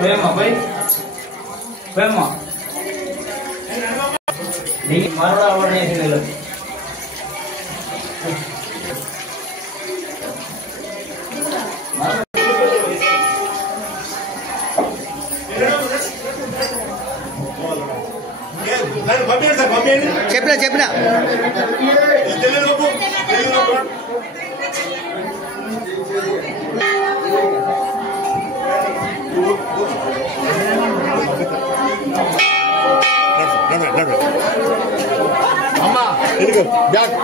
పోయమ్మా పోయి పోయమ్మా నీకు మరణ అవడం చెప్పినా చెప్పినా అమ్మా బ్యాగ్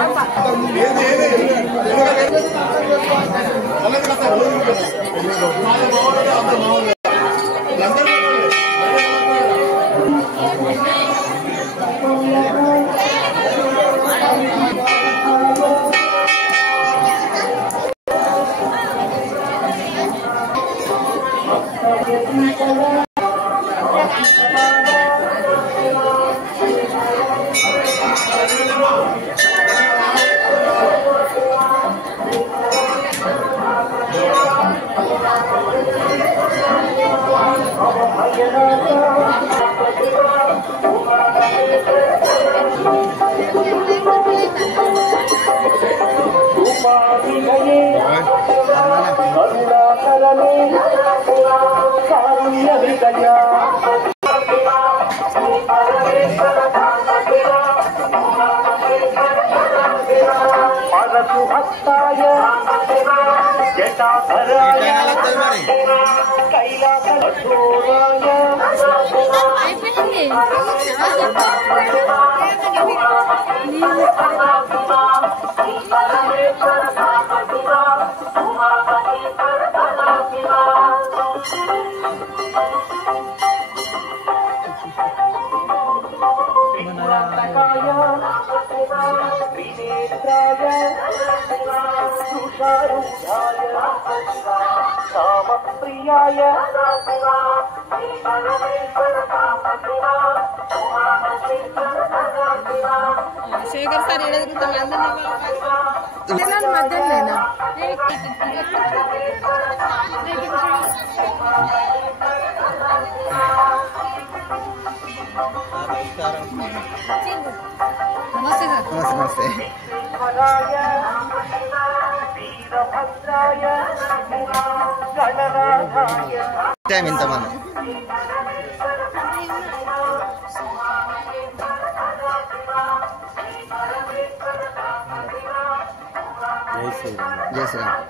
शेखर सर मध्याह्न नमस्ते सर नमस्ते టైం ఎంతమంది జై శ్రీరామ్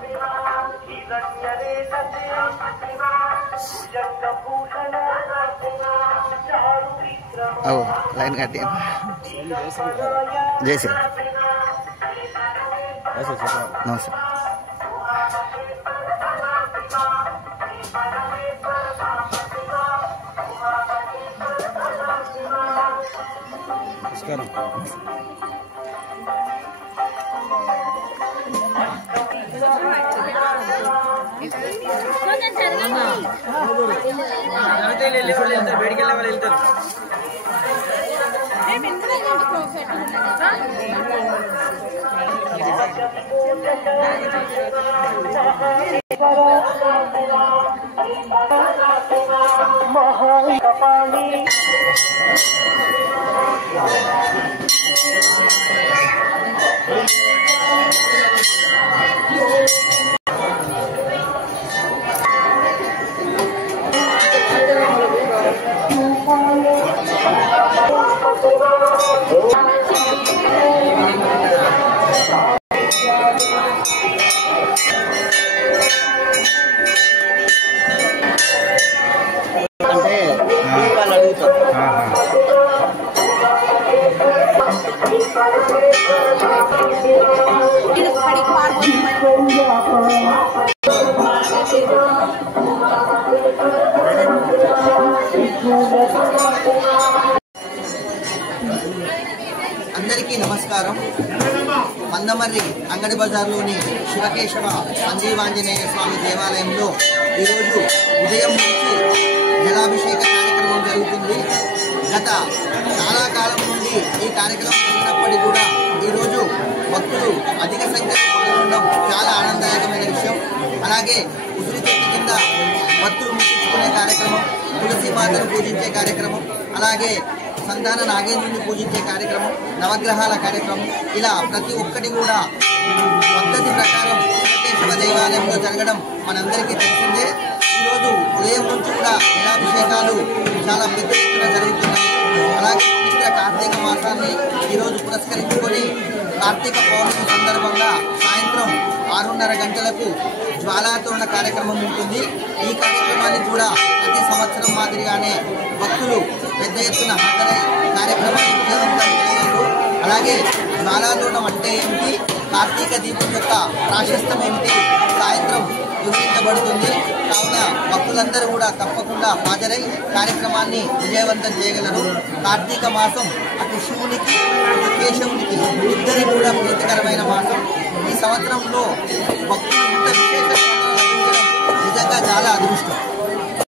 ఓ లైన్ కట్టి జై శ్రీరామ్ నమస్తే అందరికీ నమస్కారం. మందమర్రి అంగడి బజార్లోని శివకేశవ సంజీవాంజనేయ స్వామి దేవాలయంలో ఈరోజు ఉదయం నుంచి జలాభిషేక కార్యక్రమం జరుగుతుంది. గత చాలా కాలం నుండి ఈ కార్యక్రమం జరిగినప్పటికీ కూడా ఈరోజు భక్తులు అధిక సంఖ్యలో పాల్గొనడం చాలా ఆనందదాయకమైన విషయం. అలాగే ఉసిరి చెట్టు కింద భక్తులు ముట్టించుకునే కార్యక్రమం, తులసి మాతను పూజించే కార్యక్రమం, అలాగే సంతాన నాగేంద్రుని పూజించే కార్యక్రమం, నవగ్రహాల కార్యక్రమం, ఇలా ప్రతి ఒక్కటి కూడా పద్ధతి ప్రకారం శివకేశవ దేవాలయంలో జరగడం మనందరికీ తెలిసిందే. ఈరోజు ఉదయం నుంచి కూడా జలాభిషేకాలు చాలా పెద్ద ఎత్తున జరుగుతున్నాయి. అలాగే పవిత్ర కార్తీక మాసాన్ని ఈరోజు పురస్కరించుకొని కార్తీక పౌర్ణమి సందర్భంగా సాయంత్రం 6:30 గంటలకు జ్వాలాతోరణ కార్యక్రమం ఉంటుంది. ఈ కార్యక్రమాన్ని కూడా ప్రతి సంవత్సరం మాదిరిగానే భక్తులు పెద్ద ఎత్తున హాజరై కార్యక్రమాన్ని విజయవంతం చేయగలరు. అలాగే జ్వాలాతోరణం అంటే ఏమిటి, కార్తీక దీపం యొక్క ప్రాశస్త్యం ఏమిటి సాయంత్రం వివరించబడుతుంది. కావున భక్తులందరూ కూడా తప్పకుండా హాజరై కార్యక్రమాన్ని విజయవంతం చేయగలరు. కార్తీక మాసం అటు శివునికి అటు కేశవునికి ఇద్దరికి కూడా ప్రీతికరమైన మాసం. ఈ సంవత్సరంలో భక్తులు